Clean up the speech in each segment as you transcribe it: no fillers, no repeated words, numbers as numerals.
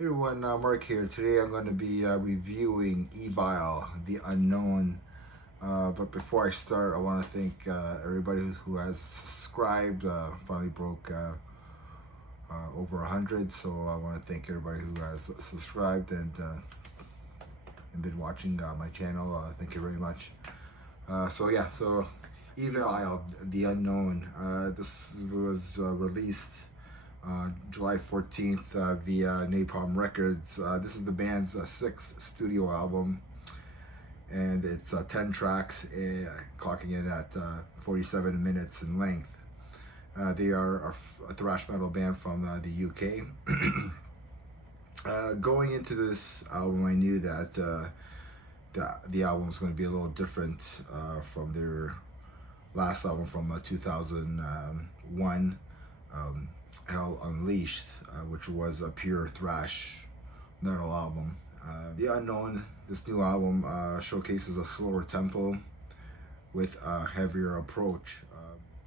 Hey everyone, Mark here. Today I'm going to be reviewing Evile, the Unknown. But before I start, I want to thank everybody who has subscribed. Finally broke over 100, so I want to thank everybody who has subscribed and been watching my channel. Thank you very much. So Evile, the Unknown. This was released July 14th via Napalm Records. This is the band's sixth studio album, and it's 10 tracks, clocking in at 47 minutes in length. They are a thrash metal band from the UK. Going into this album, I knew that the album was going to be a little different from their last album from 2001. Hell Unleashed, which was a pure thrash metal album. The Unknown, this new album, showcases a slower tempo with a heavier approach.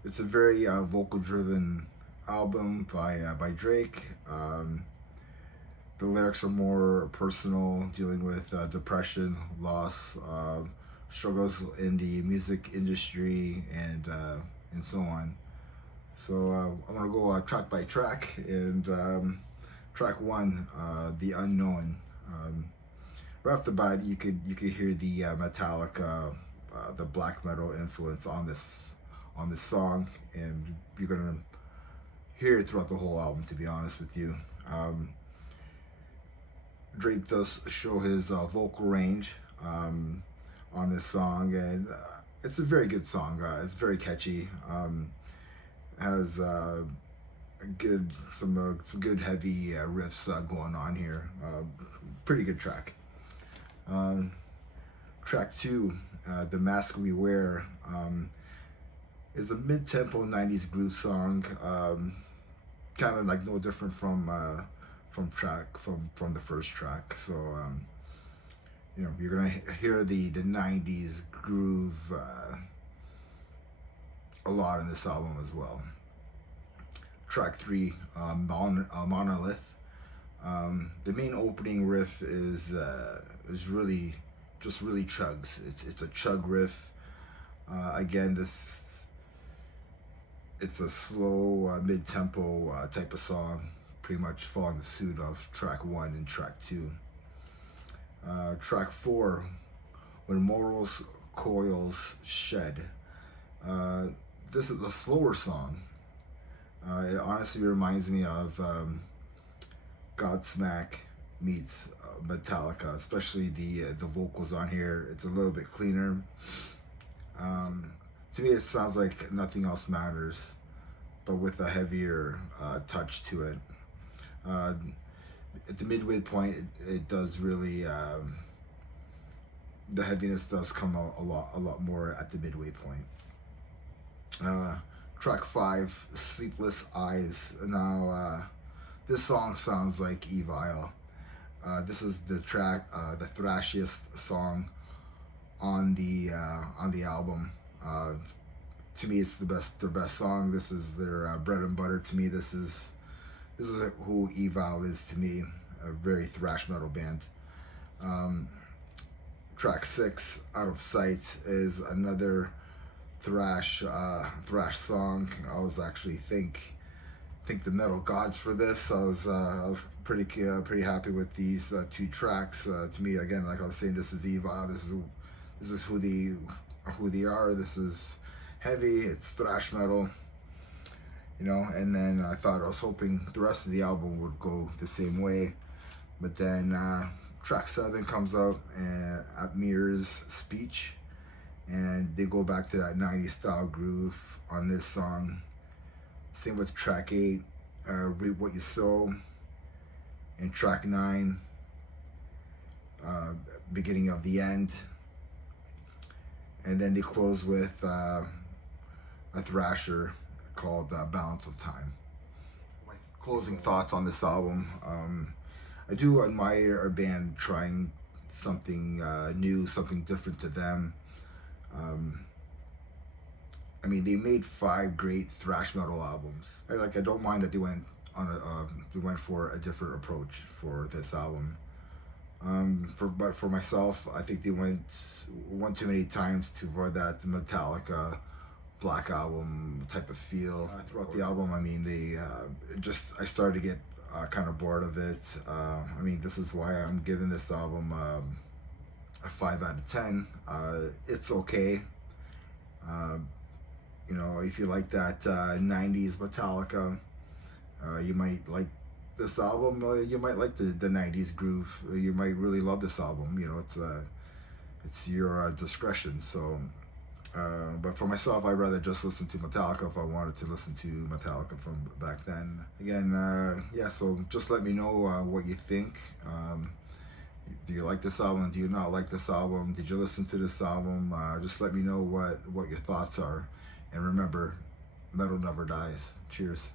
It's a very vocal-driven album by Drake. The lyrics are more personal, dealing with depression, loss, struggles in the music industry, and so on. So I'm gonna go track by track, and track one, The Unknown. Right off the bat, you could hear the Metallica, the black metal influence on this song, and you're gonna hear it throughout the whole album. To be honest with you, Drake does show his vocal range on this song, and it's a very good song. It's very catchy. Has some good heavy riffs going on here. Pretty good track. Track two, The Mask We Wear, is a mid-tempo 90s groove song, kind of like no different from the first track. So you know, you're gonna hear the 90s groove a lot in this album as well. Track three, Monolith. The main opening riff is really chugs. It's a chug riff. Again, it's a slow mid-tempo type of song, pretty much following the suit of track one and track two. Track four, When Morals Coils Shed. This is a slower song. It honestly reminds me of Godsmack meets Metallica, especially the vocals on here. It's a little bit cleaner. To me, it sounds like Nothing Else Matters, but with a heavier touch to it. At the midway point, it does really, the heaviness does come out a lot more at the midway point. Track five, Sleepless Eyes. Now, this song sounds like Evile. This is the track, the thrashiest song on the album. To me, it's their best song. This is their bread and butter. To me, this is who Evile is to me. A very thrash metal band. Track six, Out of Sight, is another thrash song. I was actually thank the metal gods for this. I was pretty happy with these two tracks. To me, again, like I was saying, this is Evile. This is who they are. This is heavy. It's thrash metal. You know, and then I was hoping the rest of the album would go the same way, but then track 7 comes out at Mirror's Speech, and they go back to that 90s style groove on this song. Same with track 8, Reap What You Sow, and track 9, Beginning of the End, and then they close with a thrasher called Balance of Time. My closing thoughts on this album. I do admire a band trying something new, something different to them. I mean, they made 5 great thrash metal albums. I don't mind that they went we went for a different approach for this album. But for myself, I think they went one too many times to avoid that Metallica Black Album type of feel. Throughout the album, I mean, I started to get kind of bored of it. I mean, this is why I'm giving this album a 5 out of 10. It's okay. You know, if you like that 90s Metallica, you might like this album. You might like the 90s groove. You might really love this album. You know, it's your discretion. So, but for myself, I'd rather just listen to Metallica if I wanted to listen to Metallica from back then. Again, yeah, so just let me know what you think. Do you like this album? Do you not like this album? Did you listen to this album? Just let me know what your thoughts are. And remember, metal never dies. Cheers.